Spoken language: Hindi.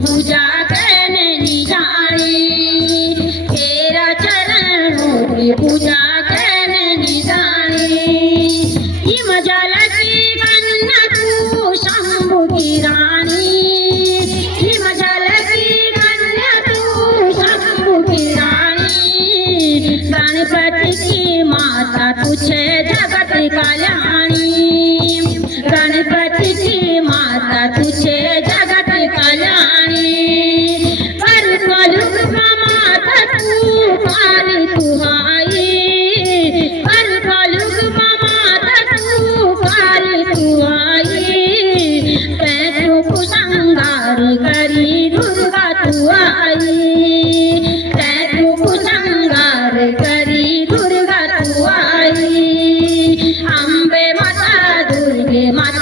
पूजा करने जानी, तेरा चरणों की पूजा करने जानी। हिमजलती कन्या तू शंभु की रानी, हिमजलती कन्या तू शंभु की रानी। गणपति की माता तुझे जगत कल्याणी, गणपति की माता तुझे जगत कल्याणी। पर कलयुग का माता तू काली तुहाई, पर कलयुग का माता तू काली तुहाई। पैरों को श्रृंगार करी दुर्गा तू आई, पैरों को श्रृंगार करी दुर्गा तू आई। अम्बे माता दुर्गे माता